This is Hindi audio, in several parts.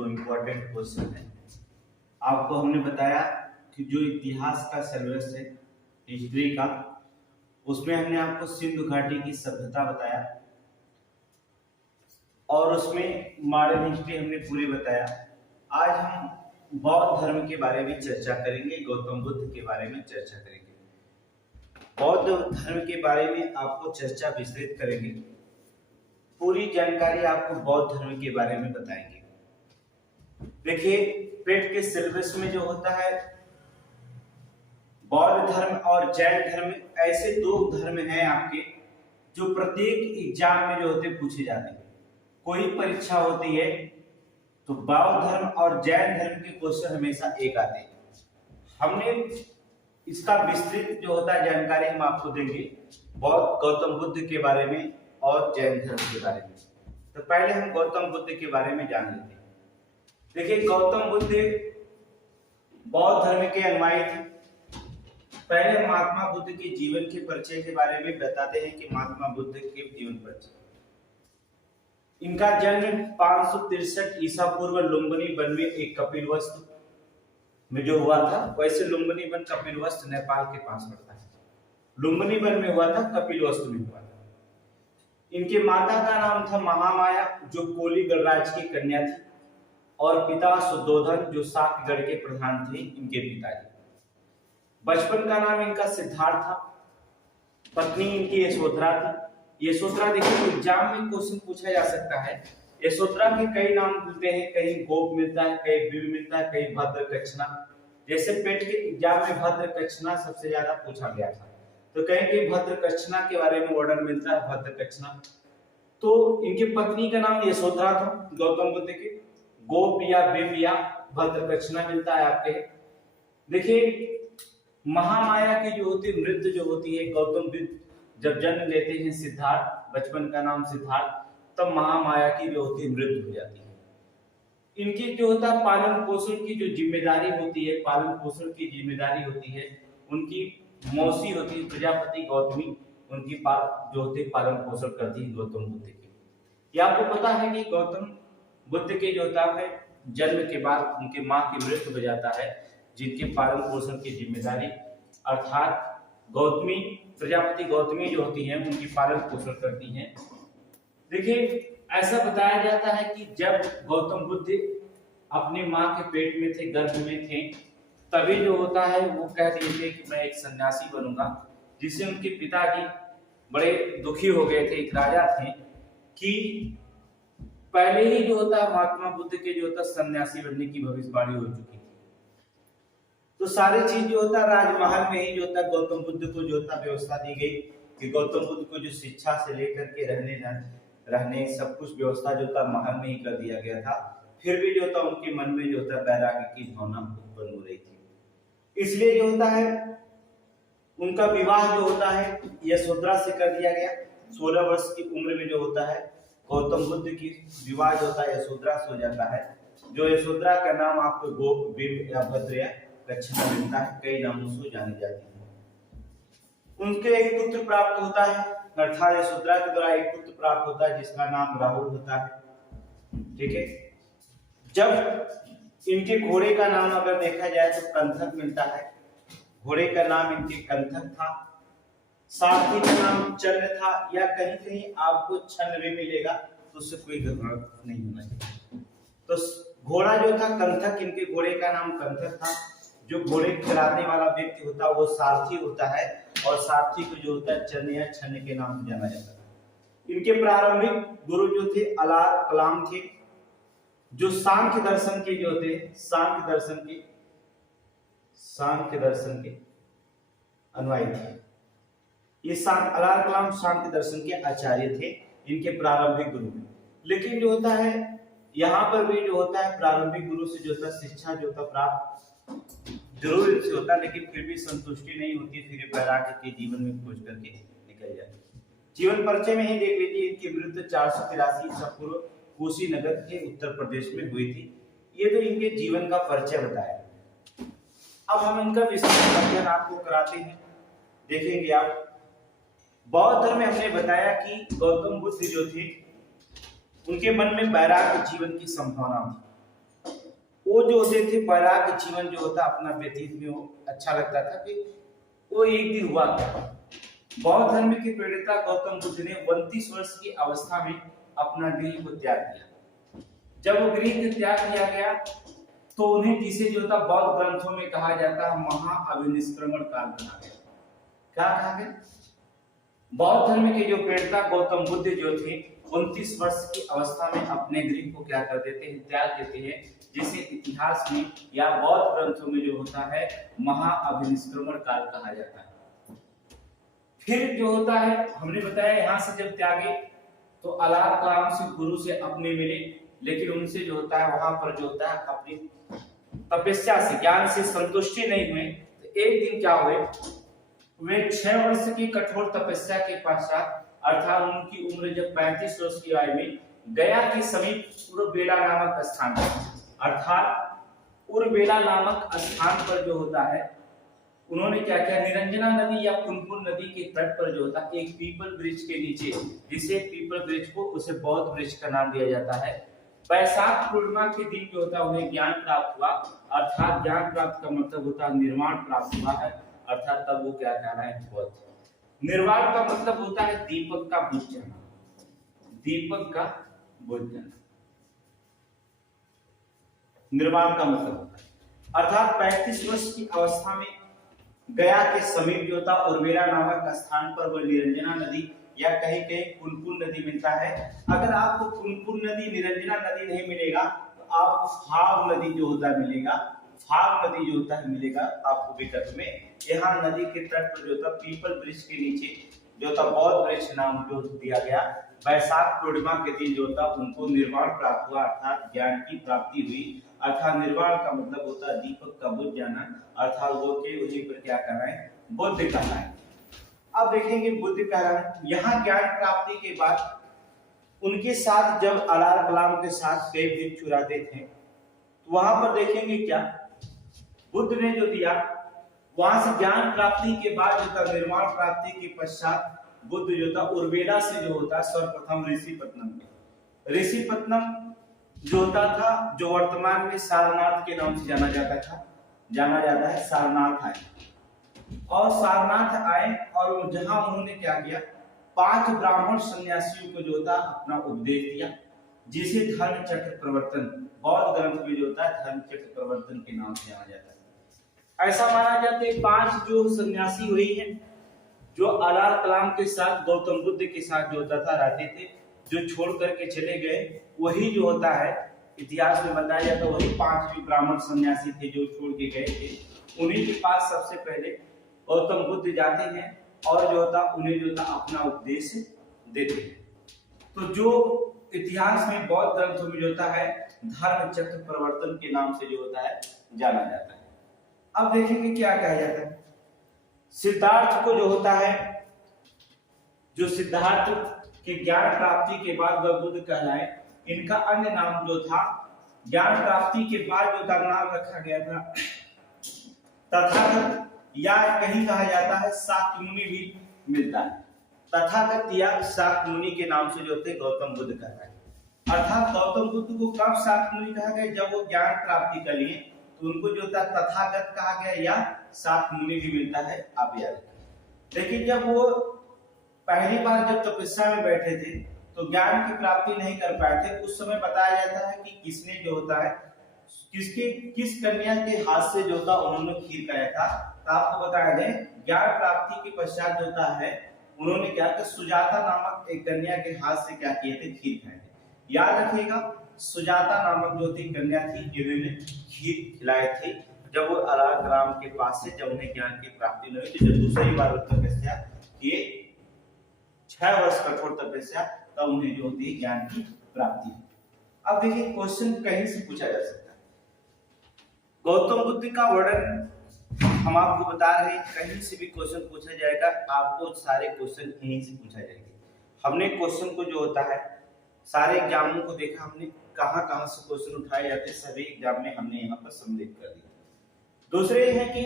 जो इम्पोर्टेंट क्वेश्चन है। आपको हमने बताया कि जो इतिहास का सिलेबस है हिस्ट्री का, उसमें हमने आपको सिंधु घाटी की सभ्यता बताया और उसमें मॉडर्न हिस्ट्री हमने पूरी बताया। आज हम बौद्ध धर्म के बारे में चर्चा करेंगे, गौतम बुद्ध के बारे में चर्चा करेंगे। बौद्ध धर्म के बारे में आपको चर्चा विस्तृत करेंगे, पूरी जानकारी आपको बौद्ध धर्म के बारे में बताएंगे। देखिए, पेट के सिलेबस में जो होता है बौद्ध धर्म और जैन धर्म, ऐसे दो धर्म हैं आपके जो प्रत्येक एग्जाम में जो होते पूछे जाते हैं। कोई परीक्षा होती है तो बौद्ध धर्म और जैन धर्म के क्वेश्चन हमेशा एक आते हैं। हमने इसका विस्तृत जो होता है जानकारी हम आपको देंगे बौद्ध गौतम बुद्ध के बारे में और जैन धर्म के बारे में। तो पहले हम गौतम बुद्ध के बारे में जान लेते हैं। देखिए, गौतम बुद्ध बौद्ध धर्म के अनुयायी थे। पहले महात्मा बुद्ध के जीवन के परिचय के बारे में बताते हैं कि महात्मा बुद्ध के जीवन परिचय। इनका जन्म 563 ईसा पूर्व लुम्बिनी वन में एक कपिलवस्तु में जो हुआ था। वैसे लुम्बिनी वन कपिलवस्तु नेपाल के पास पड़ता है। लुम्बिनी वन में हुआ था, कपिलवस्तु में हुआ था। इनके माता का नाम था महामाया, जो कोली गणराज्य की कन्या थी, और पिता शुद्धोधन, जो शाक्यगढ़ के प्रधान थे इनके पिताजी। बचपन का नाम इनका सिद्धार्थ था। पत्नी इनकी यशोधरा थी। यशोधरा, देखिए एग्जाम में क्वेश्चन पूछा जा सकता है। यशोधरा के कई नाम मिलते हैं, कहीं गोप मिलता है, कहीं बिल मिलता है, कहीं भद्र कच्छना। जैसे पेट के एग्जाम में भद्र कच्छना सबसे ज्यादा पूछा गया था, तो कहीं कहीं भद्र कच्छना के बारे में वर्णन मिलता है, भद्र कच्छना। तो इनकी पत्नी का नाम यशोधरा था गौतम बुद्ध के। गोप या बिल या भद्र कच्छना मिलता है आपके। देखिए, महामाया की जो होती है मृत्यु जो होती है, गौतम बुद्ध जब जन्म लेते हैं सिद्धार्थ, बचपन का नाम सिद्धार्थ, तब महामाया की जो होती है मृत्यु हो जाती है। इनकी जो होता है पालन पोषण की जो जिम्मेदारी होती है, पालन पोषण की जिम्मेदारी होती है, उनकी मौसी होती है प्रजापति गौतमी, उनकी जो होती है पालन पोषण करती है गौतम बुद्ध की। ये आपको पता है कि गौतम बुद्ध के जो होता है जन्म के बाद उनके माँ की मृत्यु हो जाता है, जिनके पालन पोषण की जिम्मेदारी अर्थात गौतमी प्रजापति गौतमी जो होती हैं उनकी पालन पोषण करती हैं। देखिए, ऐसा बताया जाता है कि जब गौतम बुद्ध अपनी माँ के पेट में थे, गर्भ में थे, तभी जो होता है वो कह दिए थे कि मैं एक सन्यासी बनूंगा, जिससे उनके पिताजी बड़े दुखी हो गए थे। एक राजा थे कि पहले ही जो होता है महात्मा बुद्ध के जो होता सन्यासी बनने की भविष्यवाणी हो चुकी थी। तो सारी चीज जो होता राजमहल में ही जो होता गौतम बुद्ध को जो होता व्यवस्था दी गई कि गौतम बुद्ध को जो शिक्षा से लेकर के रहने सब कुछ व्यवस्था जो था महल में ही कर दिया गया था। फिर भी जो होता उनके मन में जो होता वैराग्य की भावना उत्पन्न हो रही थी। इसलिए जो होता है उनका विवाह जो होता है यशोधरा से कर दिया गया। 16 वर्ष की उम्र में जो होता है गौतम बुद्ध की विवाह जो होता है यशोधरा से हो जाता है। जो यशोधरा का नाम आपको गोप, बिल या भद्र या कच्छना मिलता है, कई नामों से जानी जाती है। उनके एक पुत्र प्राप्त होता है, अर्थात यशोधरा के द्वारा एक पुत्र प्राप्त होता है जिसका नाम राहुल होता है। ठीक है, जब इनके घोड़े का नाम अगर देखा जाए तो कंथक मिलता है। घोड़े का नाम इनके कंथक था। सारथी का नाम चंद्र था, या कहीं कहीं आपको छन्न भी मिलेगा, तो उससे कोई घबराहट नहीं होना चाहिए। तो घोड़ा जो था कंथक, इनके घोड़े का नाम कंथक था। जो घोड़े चलाने वाला व्यक्ति होता है वो सारथी होता है, और सारथी को जो होता है चन्न या छन्न के नाम से जाना जाता है। इनके प्रारंभिक गुरु जो थे अलार कलाम थे, जो सांख्य दर्शन के जो थे सांख्य दर्शन के अनुयायी थे। ये अलार कलाम सांख्य दर्शन के आचार्य थे, इनके प्रारंभिक गुरु। लेकिन जो होता है यहाँ पर भी जो होता है प्रारंभिक गुरु से जो होता शिक्षा जो होता प्राप्त जरूर इनसे होता, लेकिन फिर भी संतुष्टि नहीं होती। फिर वैराग्य के जीवन में खोज करके निकल जाती। जीवन परिचय में ही देख लीजिए, इनकी मृत्यु 483 ईसा पूर्व कुशीनगर के उत्तर प्रदेश में हुई थी। ये तो इनके जीवन का परिचय बताया। अब हम इनका विस्तृत अध्ययन आपको कराते हैं, देखेंगे आप। बौद्ध धर्म में हमने बताया कि गौतम बुद्ध जो थे उनके मन में वैराग्य जीवन की संभावना थी। वो जो होते थे वैराग्य जीवन जो होता अपना व्यतीत में वो अच्छा लगता था कि वो एक दिन हुआ क्या। बौद्ध धर्म के प्रणेता गौतम बुद्ध ने 29 वर्ष की अवस्था में अपना गृह को त्याग दिया। जब वो गृह को त्याग किया गया तो उन्हें जिसे जो था बौद्ध ग्रंथों में कहा जाता है महाअभिनिष्क्रमण काल कहा गया। क्या कहा गया? बौद्ध धर्म के जो प्रणेता गौतम बुद्ध जो थे 29 वर्ष की अवस्था में अपने गृह को क्या कर देते हैं, त्याग देते हैं, जिसे इतिहास में या बौद्ध ग्रंथों में जो होता है महाअभिनिष्क्रमण काल कहा जाता है। फिर जो होता है हमने बताया यहाँ से जब त्यागे तो अलार कलाम से गुरु से अपने मिले, लेकिन उनसे जो होता है वहां पर जो होता है अपनी तपस्या से ज्ञान से संतुष्टि नहीं हुए। तो एक दिन क्या हुए, वे 6 वर्ष की कठोर तपस्या के पश्चात अर्थात उनकी उम्र जब 35 वर्ष की आयु में गया के समीप उर्वेला नामक स्थान पर अर्थात उर्वेला नामक स्थान पर जो होता है उन्होंने क्या किया, निरंजना नदी या पुनपुन नदी के तट पर जो होता एक पीपल वृक्ष के नीचे, जिसे पीपल वृक्ष को उसे बौद्ध वृक्ष का नाम दिया जाता है, वैशाख पूर्णिमा के दिन जो होता है उन्हें ज्ञान प्राप्त हुआ। अर्थात ज्ञान प्राप्त का मतलब होता है निर्वाण प्राप्त हुआ है, अर्थात तब वो क्या कह रहा है, बौद्ध। निर्वाण का मतलब होता है दीपक का बुझ जाना, दीपक का बुझ जाना निर्वाण का मतलब होता है। अर्थात 35 वर्ष की अवस्था में गया के समीप जो था उर्वेला नामक स्थान पर वह निरंजना नदी या कहीं कहीं पुनपुन नदी मिलता है। अगर आपको पुनपुन नदी निरंजना नदी नहीं मिलेगा तो आपको फाग नदी जो होता है मिलेगा, फाग नदी जो होता है मिलेगा आपको विकल्प में। यहाँ नदी के तट पर जो था पीपल वृक्ष के नीचे जो था बौद्ध वृक्ष नाम जो दिया गया। वैशाख पूर्णिमा के दिन जो था उनको निर्वाण प्राप्त हुआ, अर्थात ज्ञान की प्राप्ति हुई। अर्थात निर्वाण का मतलब होता है दीपक का बुझ जाना, अर्थात वो के वहीं पर क्या कर रहे हैं, बुद्ध कहना है। अब देखेंगे बुद्ध कह रहा है यहाँ ज्ञान प्राप्ति के बाद उनके साथ जब अलार कलाम के साथ कई भिक्षु रहते थे तो वहां पर देखेंगे क्या बुद्ध ने जो दिया, वहां से ज्ञान प्राप्ति के बाद जो था निर्वाण प्राप्ति के पश्चात बुद्ध जो था उर्वेला से जो होता सर्वप्रथम ऋषिपत्नम जो होता था, जो वर्तमान में सारनाथ के नाम से जाना जाता है सारनाथ आए। और सारनाथ आए और जहां उन्होंने क्या किया, 5 ब्राह्मण सन्यासियों को जो होता अपना उपदेश दिया, जिसे धर्म चक्र प्रवर्तन बौद्ध ग्रंथ में जो होता है धर्म चक्र प्रवर्तन के नाम से जाना जाता है। ऐसा माना जाता है 5 जो सन्यासी हुई हैं जो अलार कलाम के साथ गौतम बुद्ध के साथ जो होता था रहते थे, जो छोड़ करके चले गए वही जो होता है इतिहास में बताया जाता है वही 5 जो ब्राह्मण सन्यासी थे जो छोड़ के गए थे, उन्हीं के पास सबसे पहले गौतम बुद्ध जाते हैं और जो होता उन्हें जो होता अपना उपदेश देते हैं। तो जो इतिहास में बौद्ध ग्रंथों में जो होता है धर्म चक्र प्रवर्तन के नाम से जो होता है जाना जाता है। अब देखेंगे क्या कहा जाता है, सिद्धार्थ को जो होता है, जो सिद्धार्थ के ज्ञान प्राप्ति के बाद वह बुद्ध कहलाए, इनका अन्य नाम जो था ज्ञान प्राप्ति के बाद जो था नाम रखा गया था तथागत, या कहीं कहा जाता है शाक्य मुनि भी मिलता है। तथागत या शाक्य मुनि के नाम से जो होते गौतम बुद्ध कहलाए। अर्थात गौतम बुद्ध को कब शाक्य मुनि कहा गया, जब वो ज्ञान प्राप्ति कर लिए तो उनको जो होता तथागत कहा गया या शाक्य मुनि भी मिलता है, आप याद रखें। लेकिन जब वो पहली बार जब तपस्या में बैठे थे तो ज्ञान की प्राप्ति नहीं कर पाए थे, उस समय बताया जाता है कि किसने जो होता है किस कन्या के हाथ से जो था उन्होंने खीर खाया था। तो आपको बताया जाए ज्ञान प्राप्ति के पश्चात जो होता है उन्होंने क्या किया, सुजाता नामक एक कन्या के हाथ से क्या किए थे, खीर खाए थे। याद रखिएगा सुजाता नामक जो थी कन्या थी जिन्होंने खीर खिलाए थे जब वो अलार कलाम के पास से जब उन्हें ज्ञान की प्राप्ति नहीं हुई, तो जब दूसरी बार तपस्या किए 6 वर्ष कठोर तपस्या तब उन्हें जो होती है ज्ञान की प्राप्ति। अब देखिए क्वेश्चन कहीं से पूछा जा सकता है, गौतम बुद्ध का वर्णन हम आपको बता रहे हैं, कहीं से भी क्वेश्चन पूछा जाएगा, आपको सारे क्वेश्चन यहीं से पूछा जाएंगे। हमने क्वेश्चन को जो होता है सारे एग्जामों को देखा, हमने कहां कहां से क्वेश्चन उठाए जाते हैं, सभी एग्जाम में हमने यहाँ पर सम्मिलित कर दिया। दूसरे ये है कि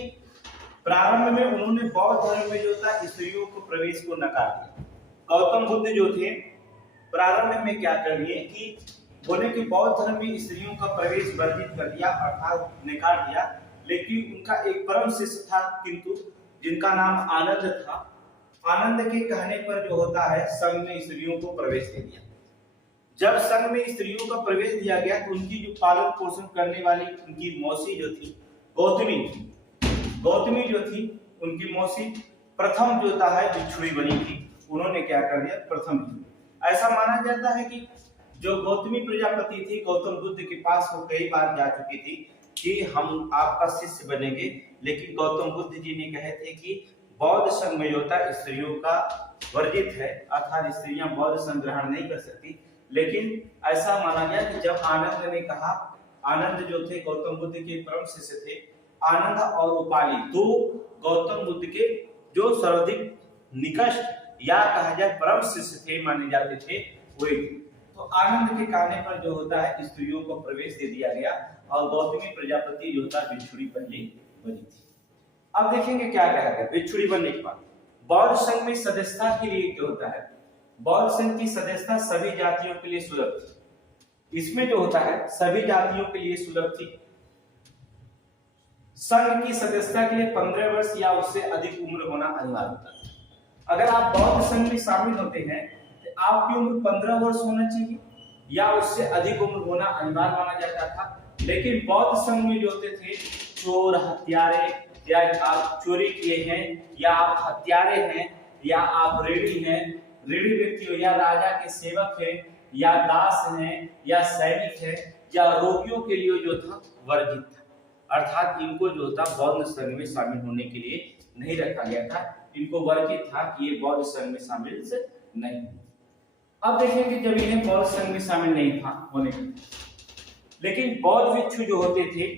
प्रारंभ में उन्होंने बौद्ध धर्म में जो था स्त्रियों को प्रवेश को नकार दिया। गौतम बुद्ध जो थे प्रारंभ में क्या कर लिए कि बोले कि बौद्ध धर्म में स्त्रियों का प्रवेश वर्जित कर दिया अर्थात नकार दिया, लेकिन उनका एक परम शिष्य था किंतु जिनका नाम आनंद था, आनंद के कहने पर जो होता है संघ में स्त्रियों को प्रवेश दे दिया। जब संघ में स्त्रियों का प्रवेश दिया गया तो उनकी जो पालन पोषण करने वाली उनकी मौसी जो थी गौतमी जो थी उनकी मौसी प्रथम जो होता है भिक्षुणी बनी थी। उन्होंने क्या कर दिया, प्रथम ऐसा माना जाता है कि जो गौतमी प्रजापति थी गौतम बुद्ध के पास वो कई बार जा चुकी थी कि हम आपका शिष्य बनेंगे, लेकिन गौतम बुद्ध जी ने कहे थे कि बौद्ध संघ में जो होता है स्त्रियों का वर्जित है अर्थात स्त्रियां बौद्ध संघ ग्रहण नहीं कर सकती। लेकिन ऐसा माना गया कि जब आनंद ने कहा, आनंद जो थे गौतम बुद्ध के परम शिष्य थे, आनंद और उपाली दो गौतम बुद्ध के जो सर्वाधिक निकट या कहा जाए परम शिष्य थे माने जाते थे वही थे। तो आनंद के कहने पर जो होता है स्त्रियों को प्रवेश दे दिया गया और गौतमी प्रजापति जो होता है भिक्षुणी पहले बनी थी। अब देखेंगे क्या कहा गया भिक्षुणी बनने के बाद। बौद्ध संघ में सदस्यता के लिए क्या होता है, बौद्ध संघ की सदस्यता सभी जातियों के लिए सुलभ थी। इसमें जो होता है सभी जातियों के लिए सुलभ थी। संघ की सदस्यता के लिए 15 वर्ष या उससे अधिक उम्र होना अनिवार्य होता है। अगर आप बौद्ध संघ में शामिल होते हैं तो आपकी उम्र 15 वर्ष होना चाहिए या उससे अधिक उम्र होना अनिवार्य माना जाता था। लेकिन बौद्ध संघ में जो होते थे चोर, हत्यारे, या आप चोरी किए हैं या आप हत्यारे हैं या आप रेडी हैं, रेडी व्यक्ति हो या राजा के सेवक हैं या दास हैं या सैनिक हैं या रोगियों के लिए जो था वर्जित था। अर्थात इनको जो था बौद्ध संघ में शामिल होने के लिए नहीं रखा गया था, इनको वर्जित था कि ये बौद्ध संघ में शामिल से नहीं। अब देखेंगे जब इन्हें बौद्ध संघ में शामिल नहीं था होने के, लेकिन बौद्ध भिक्षु जो होते थे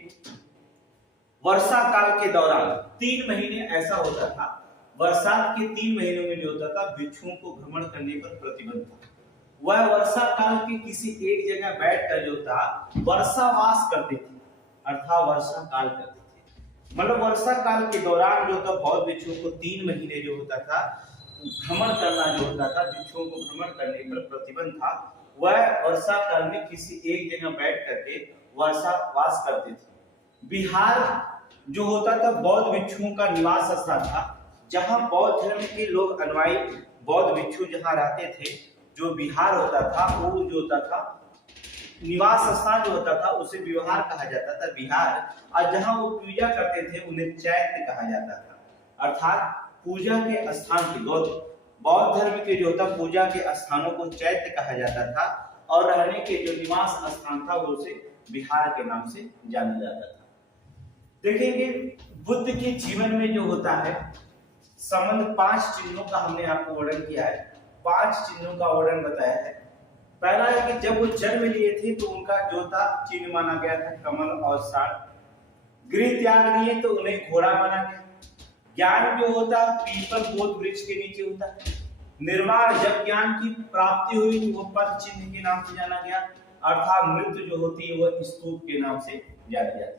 वर्षा काल के दौरान 3 महीने ऐसा होता था, बरसात के 3 महीनों में जो होता था भिक्षुओं को भ्रमण करने पर प्रतिबंध था। वह वर्षा काल के किसी एक जगह बैठकर जो था वर्षावास करते थे अर्थात वर्षा काल करते थे। मतलब वर्षा काल के दौरान जो था बौद्ध भिक्षुओं को 3 महीने जो होता था भ्रमण करना जो होता था, भिक्षुओं को भ्रमण करने पर प्रतिबंध था। वह वर्षा काल में किसी एक जगह बैठ करके वर्षावास करते थे। बिहार जो होता था बौद्ध भिक्षुओं का निवास स्थान था, जहां बौद्ध धर्म के लोग अनुयायी बौद्ध भिक्षु जहां रहते थे, जो बिहार होता था वो जो होता था निवास स्थान जो होता था उसे विहार कहा जाता था, बिहार। और जहां वो पूजा करते थे उन्हें चैत्य कहा जाता था। अर्थात पूजा के स्थान के बौद्ध धर्म के जो होता पूजा के स्थानों को चैत्य कहा जाता था और रहने के जो निवास स्थान था वो उसे बिहार के नाम से जाना जाता था। देखेंगे बुद्ध के जीवन में जो होता है संबंध 5 चिन्हों का हमने आपको वर्णन किया है, 5 चिन्हों का वर्णन बताया है। पहला है कि जब वो जन्म लिए थे तो उनका जो था चिन्ह माना गया था कमल और साड़। गृह त्याग लिए तो उन्हें घोड़ा माना गया। ज्ञान जो होता पीपल बोध वृक्ष के नीचे होता है। निर्वाण जब ज्ञान की प्राप्ति हुई तो वो पद चिन्ह के नाम से जाना गया। अर्थात मृत्यु जो होती है वह स्तूप के नाम से जानी जाती है।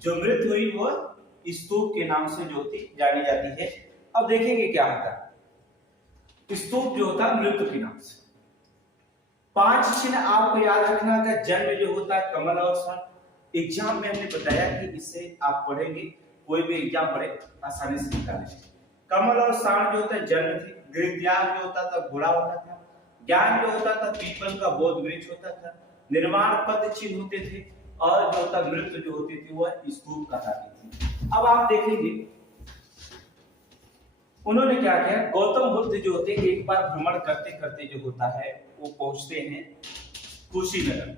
जो मृत्यु हुई वो स्तूप के नाम से जो होती जानी जाती है। अब देखेंगे क्या होता है स्तूप जो होता है मृत्यु के नाम से। 5 चिन्ह आपको याद रखना का जन्म जो होता है कमल और साड़। एग्जाम में हमने बताया कि इससे आप पढ़ेंगे, कोई भी एग्जाम पढ़े आसानी से निकालेंगे। कमल और साड़ जो होता है जन्म थी। गृह त्याग जो होता था घोड़ा होता था। ज्ञान जो होता था पीपल का बोध वृक्ष होता था। निर्वाण पद चिन्ह होते थे और जो होता मृत्यु जो होती थी वह स्तूप कहलाती थी। अब आप देखेंगे उन्होंने क्या किया, गौतम बुद्ध जो होते एक बार भ्रमण करते करते जो होता है वो पहुंचते हैं कुशीनगर।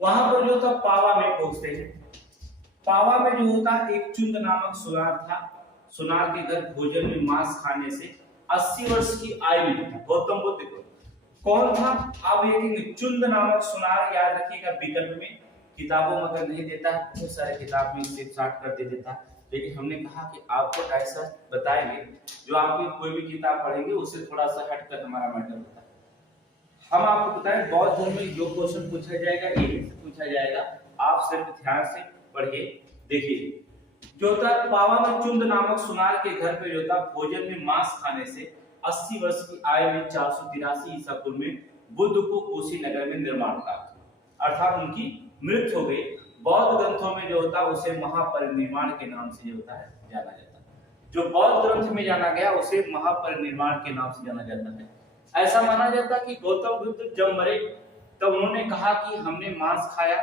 वहां पर जो था पावा में पहुंचते हैं। पावा में जो होता एक चुंद नामक सुनार था। सुनार के घर भोजन में मांस खाने से 80 वर्ष की आयु मिली था गौतम बुद्ध को। कौन था आप देखेंगे, चुंद नामक सुनार। याद रखिएगा विकल्प में किताबों में अगर नहीं देता है बहुत सारे किताब में इसे शॉर्ट कर दे देता है, लेकिन हमने कहा कि आपको ऐसा बताएंगे जो आपकी कोई भी किताब पढ़ेंगे उससे थोड़ा सा हटकर हमारा मैटर होता है। हम आपको बताएं बौद्ध धर्म में जो क्वेश्चन पूछा जाएगा ये पूछा जाएगा, आप सिर्फ ध्यान से पढ़िए। देखिए जो था पावा में चुंद नामक सुनार के घर पे जो था भोजन में मांस खाने से 80 वर्ष की आयु में 483 ईसा पूर्व में बुद्ध को कुशीनगर में निर्माण प्राप्त हुआ, अर्थात उनकी मृत्यु हो गई। बौद्ध ग्रंथों में जो होता है उसे महापरिनिर्वाण के नाम से जो होता है जाना जाता है। जो बौद्ध ग्रंथ में जाना गया उसे महापरिनिर्वाण के नाम से जाना जाता है। ऐसा माना जाता है कि गौतम बुद्ध जब मरे तब उन्होंने कहा कि हमने मांस खाया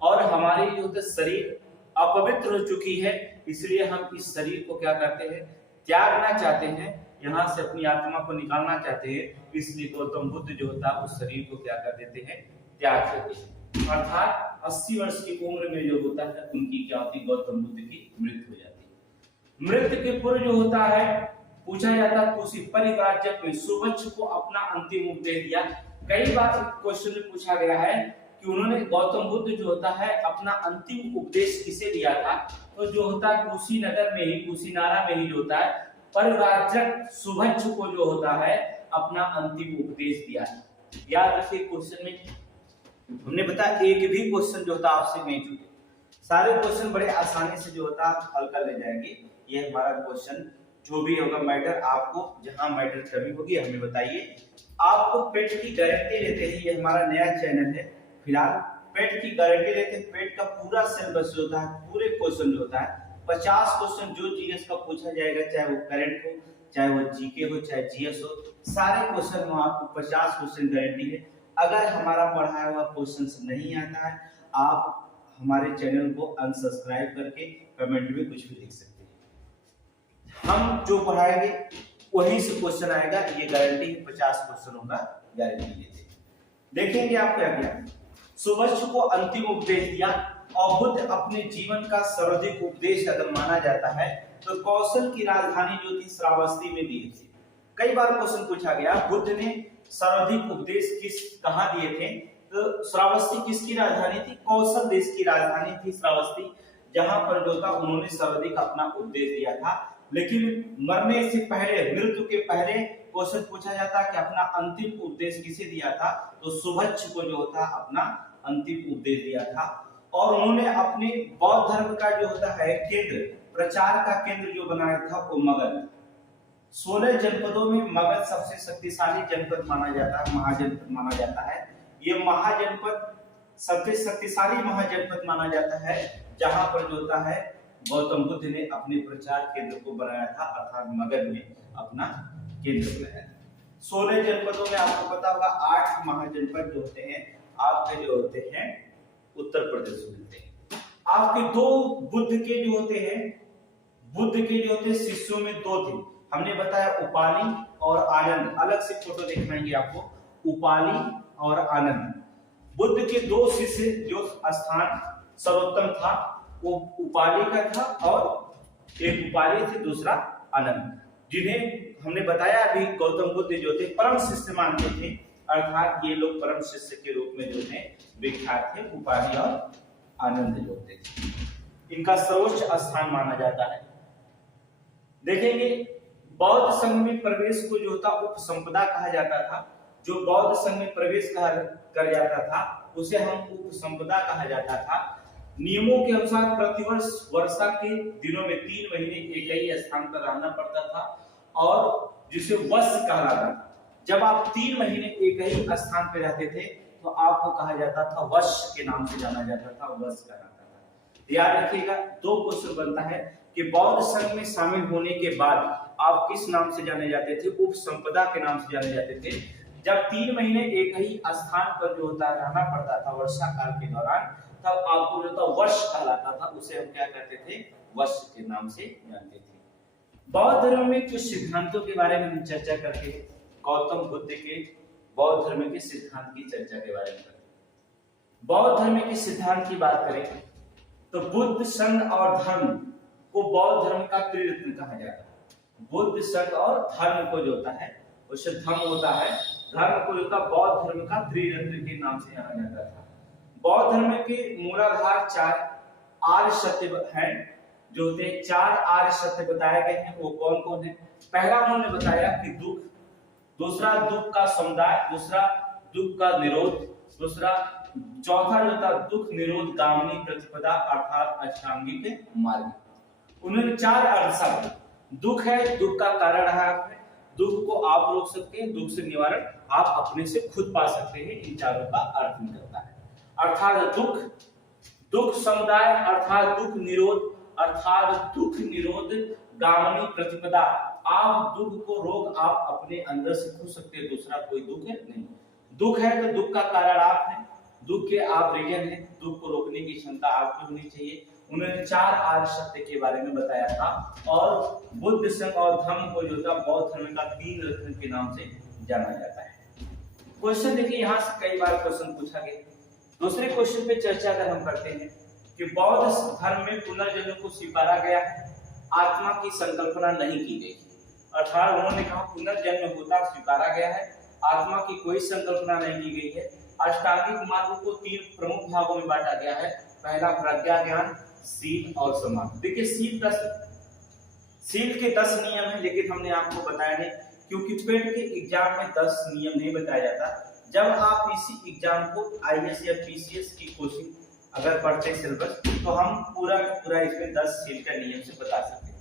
और हमारी जो शरीर अपवित्र हो चुकी है, इसलिए हम इस शरीर को क्या करते हैं, त्यागना चाहते हैं, यहाँ से अपनी आत्मा को निकालना चाहते हैं। इसलिए गौतम बुद्ध जो होता है उस शरीर को क्या कर देते हैं, त्याग देते हैं। अर्थात 80 वर्ष की उम्र में जो होता है उनकी क्या होती है, गौतम बुद्ध की मृत्यु हो जाती है। मृत्यु के पूर्व जो होता है पूछा जाता है कुशी परिव्राजक में सुवच्छ को अपना अंतिम उपदेश दिया। कई बार क्वेश्चन में पूछा गया है कि उन्होंने गौतम बुद्ध जो होता है अपना अंतिम उपदेश किसे दिया था, तो जो होता है कुशीनगर में ही, कुशीनारा में ही जो होता है परिव्राजक सुवच्छ को जो होता है अपना अंतिम उपदेश दिया। याद रखिए क्वेश्चन में हमने बताया एक भी क्वेश्चन जो होता है आपसे नहीं छूटे, सारे क्वेश्चन बड़े आसानी से जो होता है हल कर ले जाएंगे। ये हमारा क्वेश्चन जो भी होगा मैटर, आपको जहां मैटर कमी होगी हमें बताइए। आपको पेट की गारंटी लेते हैं, ये हमारा नया चैनल है, फिलहाल पेट की गारंटी लेते हैं। पेट का पूरा सिलेबस जो होता है, पूरे क्वेश्चन जो होता है 50 क्वेश्चन जो जीएस का पूछा जाएगा, चाहे वो करंट हो, चाहे वो जीके हो, चाहे जीएस हो, सारे क्वेश्चन में आपको 50 क्वेश्चन गारंटी है। अगर हमारा पढ़ाया हुआ क्वेश्चन नहीं आता है, आप हमारे चैनल को अनसब्सक्राइब करके कमेंट में कुछ भी लिख सकते हैं। हम जो पढ़ाएंगे वहीं से क्वेश्चन आएगा, ये गारंटी 50 क्वेश्चनों का गारंटी लेते हैं। देखेंगे आप क्या किया, सुवच्छ को अंतिम उपदेश दिया और बुद्ध अपने जीवन का सर्वाधिक उपदेश अगर माना जाता है तो कौशल की राजधानी जो थी श्रावस्ती में दी थी। कई बार क्वेश्चन पूछा गया बुद्ध ने सर्वाधिक उपदेश कहां दिए थे, तो श्रावस्ती किसकी राजधानी थी, कौशल देश की राजधानी थी श्रावस्ती, जहां पर जो था उन्होंने सर्वाधिक अपना उपदेश दिया था। लेकिन मरने से पहले, मृत्यु के पहले क्वेश्चन पूछा जाता कि अपना अंतिम उपदेश किसे दिया था, तो सुवच्छ को जो होता अपना अंतिम उपदेश दिया था। और उन्होंने अपने बौद्ध धर्म का जो होता है केंद्र, प्रचार का केंद्र जो बनाया था वो मगध। 16 जनपदों में मगध सबसे शक्तिशाली जनपद माना जाता है, महाजनपद माना जाता है। ये महाजनपद सबसे शक्तिशाली महाजनपद माना जाता है, जहां पर जो होता है गौतम बुद्ध ने अपने प्रचार केंद्र को बनाया था, अर्थात मगध में अपना केंद्र बनाया था। 16 जनपदों में आपको पता होगा 8 महाजनपद जो होते हैं आपके जो होते हैं उत्तर प्रदेश में मिलते हैं। आपके दो बुद्ध के जो होते हैं, बुद्ध के जो होते शिष्यों में दो थे, हमने बताया उपाली और आनंद। अलग से फोटो दिखाएंगे आपको, उपाली और आनंद। बुद्ध के दो शिष्य जो स्थान सर्वोत्तम था वो उपाली का था, और एक उपाली थे, दूसरा आनंद, जिन्हें हमने बताया अभी गौतम बुद्ध जो थे परम शिष्य मानते थे, अर्थात ये लोग परम शिष्य के रूप में जो थे विख्यात थे, उपाली और आनंद जो थे। इनका सर्वोच्च स्थान माना जाता है। देखेंगे बौद्ध संघ में प्रवेश को जो होता उपसंपदा कहा जाता था। जो बौद्ध संघ में प्रवेश कर जाता था उसे हम उपसंपदा कहा जाता था। नियमों के अनुसार प्रतिवर्ष वर्षा के दिनों में 3 महीने एक ही स्थान पर रहना पड़ता था, और जिसे वश कहलाता था। जब आप 3 महीने एक ही स्थान पर रहते थे तो आपको कहा जाता था वश के नाम से जाना जाता था, वश कहलाता था। याद रखिएगा, 2 क्वेश्चन बनता है कि बौद्ध संघ में शामिल होने के बाद आप किस नाम से जाने जाते थे, उपसंपदा के नाम से जाने जाते थे। जब 3 महीने एक ही स्थान पर जो होता रहना पड़ता था वर्षा काल के दौरान, तब आपको जो था वर्ष कहलाता था, उसे हम क्या कहते थे, वर्ष के नाम से जानते थे। बौद्ध धर्म में कुछ सिद्धांतों के बारे में हम चर्चा करके गौतम बुद्ध के बौद्ध धर्म के सिद्धांत की चर्चा के बारे में करते। बौद्ध धर्म के सिद्धांत की बात करें तो बुद्ध, संघ और धर्म को बौद्ध धर्म का त्रिरत्न कहा जाता है। बुद्ध, संघ और धर्म को जो होता है उसे धर्म होता है, धर्म को जो होता बौद्ध धर्म का त्रिरत्न के नाम से जाना जाता था। बौद्ध धर्म के मूलाधार 4 आर्य सत्य हैं, जो होते 4 आर्य सत्य बताए गए हैं। वो कौन कौन है? पहला उन्होंने बताया कि दुख, दूसरा दुख का समुदाय, दूसरा दुख का निरोध, दूसरा चौथा जो था दुख निरोध गामिनी प्रतिपदा अर्थात अष्टांगिक मार्ग। उन्होंने 4 अर्थ, दुख है, दुख का कारण है, दुख को आप रोक सकते हैं, दुख से निवारण आप अपने से खुद पा सकते हैं, इन चारों का अर्थ निकलता है। अर्थात दुख, दुख समुदाय अर्थात दुख निरोध, अर्थात दुख निरोध गामिनी प्रतिपदा। आप दुख को रोक आप अपने अंदर से खोज सकते हैं, दूसरा कोई दुख है नहीं। दुख है तो दुख का कारण आप हैं, दुख के आप रीजन हैं, दुख को रोकने की क्षमता आपकी होनी चाहिए। उन्होंने 4 आर्य सत्य के बारे में बताया था, और बुद्ध संघ और धम्म को जो था बौद्ध धर्म का 3 रत्न के नाम से जाना जाता है। क्वेश्चन देखिए, यहाँ से कई बार क्वेश्चन पूछा गया। दूसरे क्वेश्चन पे चर्चा अगर हम करते हैं कि बौद्ध धर्म में पुनर्जन्म को स्वीकारा गया है, आत्मा की संकल्पना नहीं की गई, अर्थात उन्होंने कहा पुनर्जन्म होता स्वीकारा गया है, आत्मा की कोई संकल्पना नहीं की गई है। अष्टांगिक मार्ग को 3 प्रमुख भागों में बांटा गया है, पहला प्रज्ञा ज्ञान, सील और समाधि। देखिए सील के 10 नियम है, लेकिन हमने आपको बताया नहीं, क्योंकि पेट के एग्जाम में 10 नियम नहीं बताया जाता। जब आप इसी एग्जाम को आईएएस या पीसीएस की कोचिंग अगर पढ़ते हैं सिलेबस, तो हम पूरा का पूरा इसमें 10 सील का नियम से बता सकते हैं।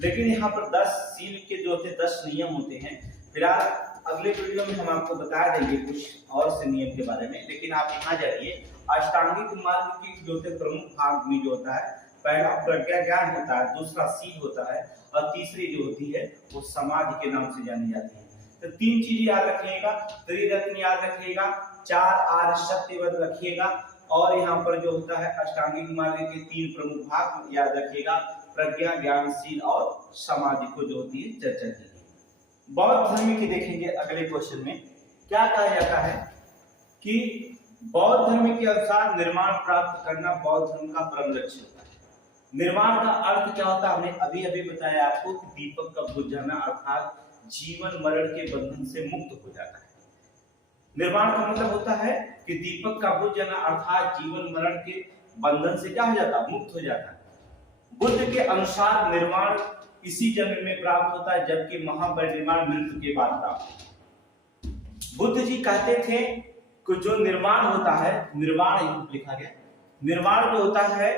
लेकिन यहाँ पर 10 सील के जो होते 10 नियम होते हैं। फिलहाल अगले वीडियो में हम आपको बता देंगे कुछ और से नियम के बारे में, लेकिन आप यहाँ जाइए। अष्टांगिक मार्ग के जो होते प्रमुख भाग में जो होता है, पहला प्रज्ञा ज्ञान होता है, दूसरा सील होता है, और तीसरी जो होती है वो समाधि के नाम से जानी जाती है। तो 3 चीजें याद रखिएगा, त्रिरत्न याद रखिएगा, 4 आर्य सत्य रखिएगा, और यहाँ पर जो होता है अष्टांगिक मार्ग के 3 प्रमुख भाग याद रखिएगा, प्रज्ञा ज्ञान सील और समाधि को जो होती है चर्चा की। बौद्ध धर्म की देखेंगे अगले क्वेश्चन में क्या कहा जाता है कि बौद्ध धर्म के अनुसार निर्माण प्राप्त करना बौद्ध धर्म का परम लक्ष्य होता है। निर्माण का अर्थ क्या होता है, हमने अभी अभी बताया आपको कि दीपक का बुझ जाना, अर्थात जीवन मरण के बंधन से मुक्त हो जाता है। निर्वाण का मतलब होता है कि दीपक का बुझ जाना, अर्थात जीवन मरण के बंधन से क्या हो जाता है, मुक्त हो जाता है। बुद्ध के अनुसार निर्वाण इसी जन्म में प्राप्त होता है, जबकि महापरिनिर्वाण मृत्यु के बाद प्राप्त होता है। बुद्ध जी कहते थे कि जो निर्वाण होता है, निर्वाण लिखा गया, निर्वाण जो होता है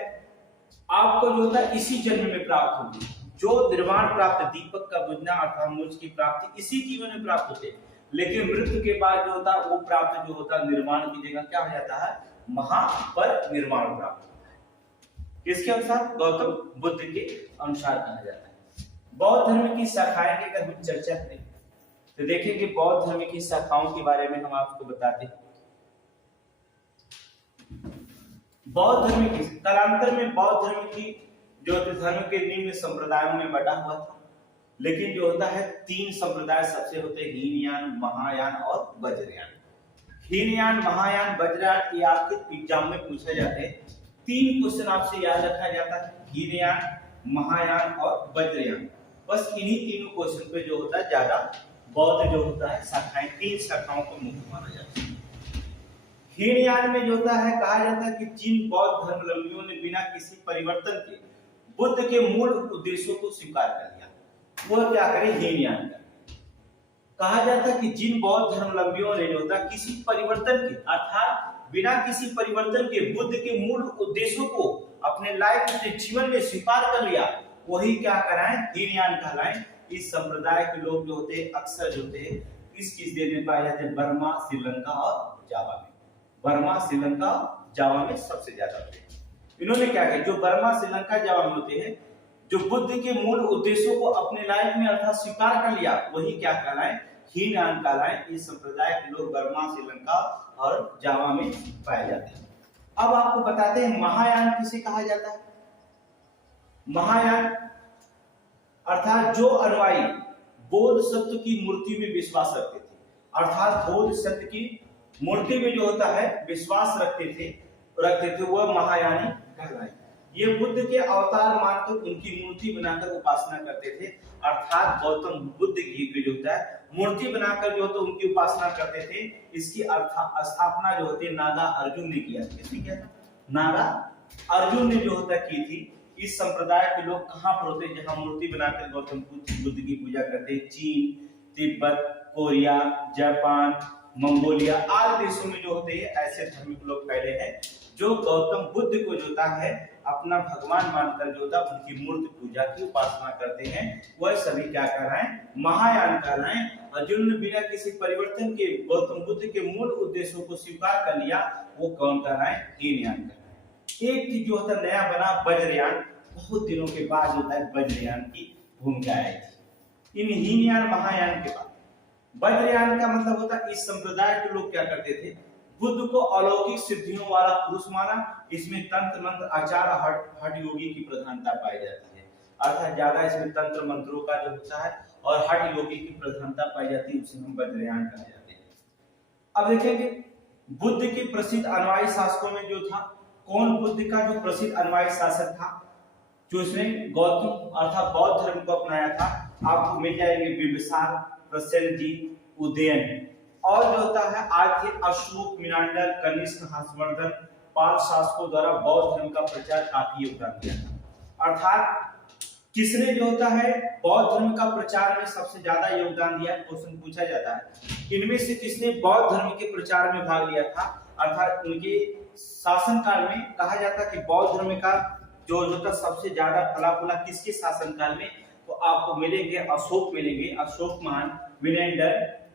आपको जो होता है इसी जन्म में प्राप्त होगी। जो निर्वाण प्राप्त, दीपक का बुझना अर्थात मोक्ष की प्राप्ति इसी जीवन में प्राप्त होते हैं, लेकिन मृत्यु के बाद जो होता है वो प्राप्त जो होता है निर्वाण की जगह क्या हो जाता है, महापरिनिर्वाण प्राप्त होता है। किसके अनुसार, गौतम बुद्ध के अनुसार कहा जाता है। बौद्ध धर्म की शाखाएं की अगर हम चर्चा करें तो देखेंगे बौद्ध धर्म की शाखाओं के बारे में हम आपको बताते हैं। बौद्ध धर्म की कालांतर में बौद्ध धर्म की जो धर्म के निम्न संप्रदायों में बटा हुआ था, लेकिन जो होता है 3 संप्रदाय सबसे होते हैं, हीनयान, महायान और वज्रयान। हीनयान, महायान, वज्रयान ये आपके एग्जाम में पूछे जाते हैं। 3 क्वेश्चन आपसे याद रखा जाता है, हीनयान, महायान और वज्रयान। बस इन्हीं तीनों क्वेश्चन पे जो होता है ज्यादा बौद्ध जो होता है शाखाएं, 3 शाखाओं को मुख्य माना जाता है। हीनयान में जो होता है कहा जाता है कि जिन बौद्ध धर्मावलंबियों ने बिना किसी परिवर्तन के बुद्ध के मूल उद्देश्यों को स्वीकार कर लिया, वो क्या करे, हीनयान कर। कहा जाता है कि जिन बौद्ध धर्मावलंबियों ने जो होता किसी परिवर्तन के अर्थात बिना किसी परिवर्तन के बुद्ध के मूल उद्देश्यों को अपने लाइफ में जीवन में स्वीकार कर लिया, वही क्या कराएं, हीनयान कहलाएं। इस संप्रदाय के लोग जो होते हैं अक्सर जो होते हैं किस देश में पाए जाते हैं, बर्मा, श्रीलंका और जावा में। बर्मा, श्रीलंका, जावा में सबसे ज्यादा होते हैं। इन्होंने क्या किया, जो बर्मा, श्रीलंका, जावा में होते हैं, जो बुद्ध के मूल उद्देश्यों को अपने लाइफ में अर्थात स्वीकार कर लिया, वही क्या कहलाए, हीनयान कहलाए। इस संप्रदाय के लोग बर्मा, श्रीलंका और जावा में पाए जाते हैं। अब आपको बताते हैं महायान किसे कहा जाता है। महायान अर्थात जो अनुयायी बोध सत्य की मूर्ति में विश्वास रखते थे, अर्थात बोध सत्य की मूर्ति में जो होता है विश्वास रखते थे वह महायानी कहलाए। ये बुद्ध के अवतार मानकर उनकी मूर्ति बनाकर उपासना करते थे, अर्थात गौतम बुद्ध की जो होता है मूर्ति बनाकर जो होता उनकी उपासना करते थे। इसकी स्थापना जो होती है नागा अर्जुन ने किया। किसने किया था, नागा अर्जुन ने जो होता की थी। इस संप्रदाय के लोग कहाँ पर होते, जहाँ मूर्ति बनाकर गौतम बुद्ध की पूजा करते हैं। चीन, तिब्बत, कोरिया, जापान, मंगोलिया आदि देशों में जो होते हैं ऐसे धार्मिक लोग फैले हैं जो गौतम बुद्ध को जो है अपना भगवान मानकर जो था उनकी मूर्ति पूजा की उपासना करते हैं, वह सभी क्या कर रहे हैं, महायान कर रहे हैं। और जिन्होंने बिना किसी परिवर्तन के गौतम बुद्ध के मूल उद्देश्यों को स्वीकार कर लिया, वो कौन कर रहा है, हीनयान कर रहा है। एक चीज जो होता नया बना वज्रयान, बहुत दिनों के बाद होता है वज्रयान की भूमिका आई थी। इन हीनयान महायान के बाद वज्रयान का मतलब होता है, इस संप्रदाय के लोग क्या करते थे, बुद्ध को अलौकिक सिद्धियों वाला पुरुष माना। इसमें तंत्र मंत्र आचार हठ योगी की प्रधानता पाई जाती है, अर्थात ज्यादा इसमें तंत्र मंत्रों का जो होता है और हठ योगी की प्रधानता पाई जाती है, उसे हम वज्रयान कहा जाते हैं। अब देखेंगे बुद्ध के प्रसिद्ध अनुयायी शासकों में जो था, कौन बुद्ध का जो प्रसिद्ध अनुयायी शासक था जो इसने गौतम अर्थात बौद्ध धर्म को अपनाया था, आपको मिल जाएंगे बिंबिसार, प्रसेनजीत, उदयन। और जो होता है आज थे अशोक, मिनांडर, कनिष्क, हर्षवर्धन, पाल शासकों द्वारा बौद्ध धर्म का प्रचार काफी योगदान दिया था। अर्थात किसने जो होता है बौद्ध धर्म का प्रचार में सबसे ज्यादा योगदान दिया, क्वेश्चन पूछा जाता है। इनमें से किसने बौद्ध धर्म के प्रचार में भाग लिया था, अर्थात उनके शासनकाल में कहा जाता कि बौद्ध धर्म का जो होता सबसे ज्यादा फला फूला किसके शासनकाल में, तो आपको मिलेंगे अशोक, मिलेंगे अशोक महान, मिनेंडर,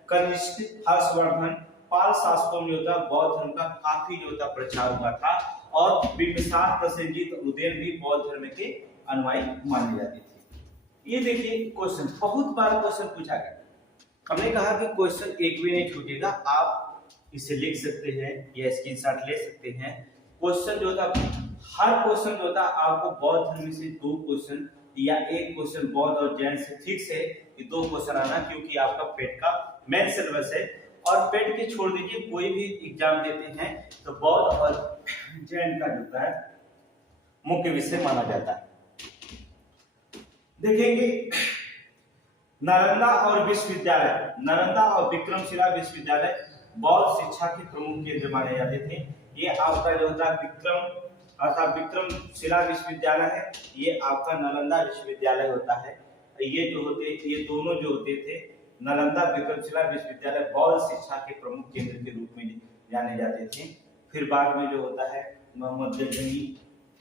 कनिष्क, हर्षवर्धन, पाल शासकों में होता बौद्ध धर्म का काफी जो होता प्रचार हुआ था। और बिंबिसार, प्रसेनजीत, उदयन भी बौद्ध धर्म के अनुयायी माने जाते थे। ये देखिए क्वेश्चन, बहुत बार क्वेश्चन पूछा गया। हमने कहा कि क्वेश्चन एक भी नहीं छूटेगा, आप इसे लिख सकते हैं या स्क्रीनशॉट ले सकते हैं। क्वेश्चन जो होता हर क्वेश्चन जो होता आपको बौद्ध धर्म से 2 क्वेश्चन या एक क्वेश्चन बौद्ध और जैन से फिक्स है कि 2 क्वेश्चन आना, क्योंकि आपका पेट का मेन सिलेबस है। और पेट के छोड़ दीजिए, कोई भी एग्जाम देते हैं तो बौद्ध और जैन का जो है मुख्य विषय माना जाता है। देखेंगे नालंदा और विश्वविद्यालय, नालंदा और विक्रमशिला विश्वविद्यालय बौद्ध शिक्षा के प्रमुख केंद्र माने जाते थे। ये आपका जो होता है विक्रमशिला विश्वविद्यालय है, ये आपका नालंदा विश्वविद्यालय होता है। ये जो होते, ये दोनों जो होते थे नालंदा विक्रमशिला विश्वविद्यालय बौद्ध शिक्षा के प्रमुख केंद्र के रूप में जाने जाते थे। फिर बाद में जो होता है मोहम्मद गजनी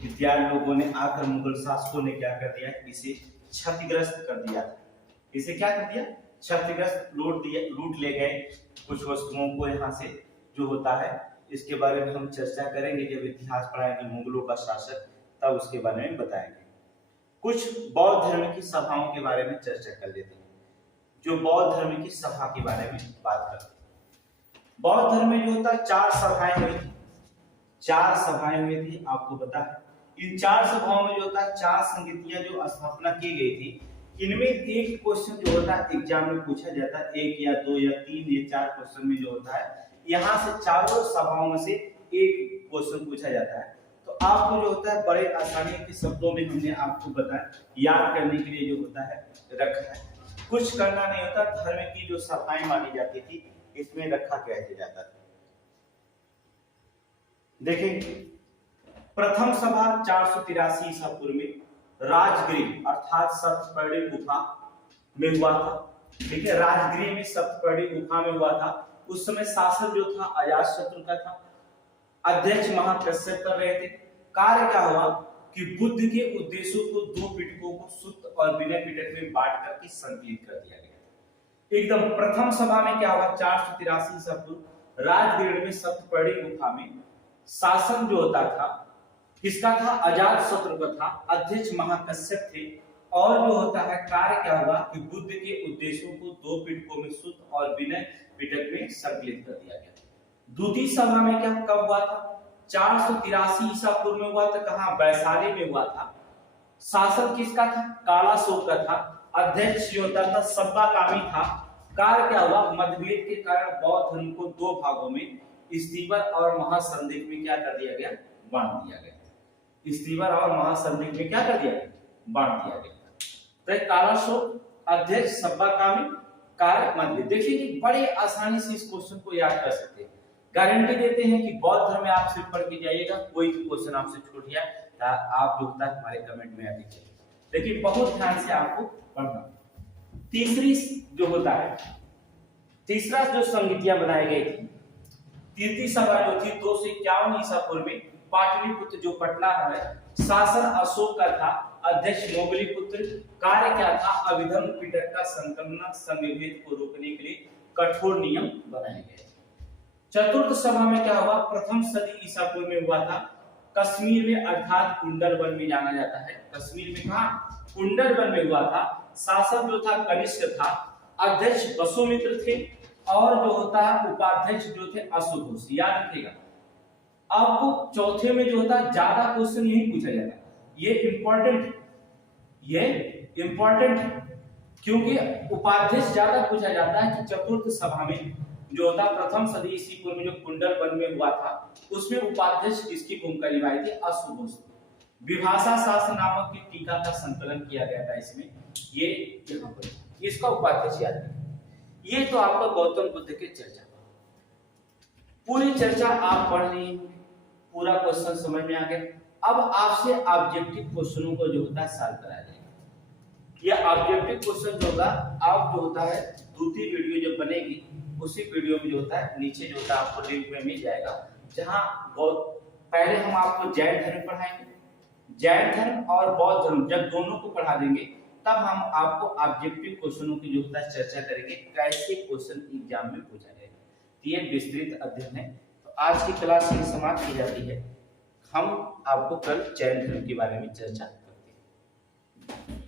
इत्यादि लोगों ने आकर मुगल शासकों ने क्या कर दिया, इसे क्षतिग्रस्त कर दिया था। इसे क्या कर दिया, क्षतिग्रस्त, लूट ले गए कुछ वस्तुओं को यहाँ से जो होता है। इसके बारे में हम चर्चा करेंगे जब इतिहास पढ़ाएंगे मुगलों का शासक, तब उसके बारे में बताएंगे। कुछ बौद्ध धर्म की सभाओं के बारे में चर्चा कर लेते हैं, जो बौद्ध धर्म की सभा के बारे में बात करते हैं। बौद्ध धर्म में जो होता है 4 सभाएं हुई थी, 4 सभाएं हुई थी, आपको पता है। इन 4 सभाओं में जो होता है 4 संगतियां जो स्थापना की गई थी। इनमें एक क्वेश्चन जो होता है एग्जाम में पूछा जाता है, 1 या 2 या 3 या 4 क्वेश्चन में जो होता है, यहाँ से चारों सभाओं में से एक क्वेश्चन पूछा जाता है। तो आपको जो होता है बड़े आसानी के शब्दों में हमने आपको बताया, याद करने के लिए जो होता है रखा है, कुछ करना नहीं होता। धर्म की जो सभाएं मानी जाती थी इसमें रखा कैसे जाता था। देखिए प्रथम सभा 483 ईसा पूर्व में राजगृह अर्थात सप्तपर्णी गुफा में हुआ था। देखिए राजगृह में सप्तपर्णी गुफा में हुआ था। उस समय शासन जो था अजातशत्रु का था, अध्यक्ष महाकश्यप कर रहे थे। कार्य क्या हुआ कि बुद्ध के उद्देश्यों को 2 पिटकों को शुद्ध और विनय पिटक में बांट करके संकलित कर दिया गया। एकदम प्रथम सभा में क्या हुआ, 483 ईसा पूर्व राजगृह में सप्तपर्णी गुफा में शासन जो होता था किसका था, अजातशत्रु का था, अध्यक्ष महाकश्यप थे। और जो होता है कार्य क्या हुआ कि बुद्ध के उद्देश्यों को 2 पिटकों में शुद्ध और विनय पिटक में संकलित कर दिया गया। द्वितीय सभा में क्या कब हुआ था, 483 ईसा पूर्व में हुआ था। कहां, वैशाली में हुआ था। शासन किसका था, कालाशोक का था। अध्यक्ष जो होता था सब्बाकामी था। कार्य क्या हुआ, मतभेद के कारण बौद्ध धर्म को 2 भागों में स्तीवर और महासंदिग्ध में क्या कर दिया गया, बांट दिया गया। स्तीवर और महासंदिग्ध में क्या कर दिया गया, बांट दिया गया। तो कालाशोक, अध्यक्ष सब्बाकामी, कार्य मतभेद। देखिए कि बड़े आसानी से इस क्वेश्चन को याद कर सकते हैं। गारंटी देते हैं कि बौद्ध धर्म में आप सिर्फ पढ़ के जाइएगा, कोई भी क्वेश्चन आपसे छूट गया आप जो होता है हमारे कमेंट में आके दीजिए। लेकिन बहुत ध्यान से आपको पढ़ना। तीसरी जो होता है, तीसरा जो संगतियां बनाई गई थी, तृतीय सभा जो थी 251 ईसा पूर्व में पाटलिपुत्र जो पटना है, शासन अशोक का था, अध्यक्ष मोगलीपुत्र, कार्य क्या था, अभिधर्म पीड़क का संकलन संविभेद को रोकने के लिए कठोर नियम बनाए गए। चतुर्थ सभा में क्या हुआ, प्रथम सदी ईसा पूर्व में हुआ था, कश्मीर में अर्थात कुंडल वन में जाना जाता है। कश्मीर में कहा, कुंडल वन में हुआ था। शासक जो था कनिष्क था, अध्यक्ष वसुमित्र थे, और जो होता है उपाध्यक्ष जो थे अशुघोष। याद रखिएगा, आपको चौथे में जो होता है ज्यादा क्वेश्चन यही पूछा जाता है, ये इंपॉर्टेंट है, क्योंकि उपाध्यक्ष ज्यादा पूछा जाता है। कि चतुर्थ सभा में जो होता प्रथम सदी ईसा पूर्व में जो कुंडल वन में हुआ था, उसमें उपाध्यक्ष किसकी भूमिका निभाई थी, अशुघोष। विभाषा शास्त्र नामक की टीका का संकलन किया गया था इसमें, ये यहाँ पर इसका उपाध्यक्ष याद रखें। ये तो आपका गौतम बुद्ध की चर्चा, पूरी चर्चा आप पढ़ रही, पूरा क्वेश्चन समझ में आ गया। अब आपसे ऑब्जेक्टिव क्वेश्चनों को जो होता है सॉल्व कराया जाएगा। ये ऑब्जेक्टिव क्वेश्चन जो होगा, आप जो होता है दूसरी वीडियो जो बनेगी उसी वीडियो में जो होता है नीचे जो होता है आपको लिंक में मिल जाएगा, जहां पहले हम आपको जैन धर्म पढ़ाएंगे, जैन धर्म और बौद्ध धर्म जब दोनों को पढ़ा देंगे तब हम आपको ऑब्जेक्टिव क्वेश्चनों की जो होता है चर्चा करेंगे, कैसे क्वेश्चन एग्जाम में पूछा जाएगा। ये विस्तृत अध्ययन है। तो आज की क्लास ये समाप्त की जाती है। हम आपको कल जैन धर्म के बारे में चर्चा करते हैं।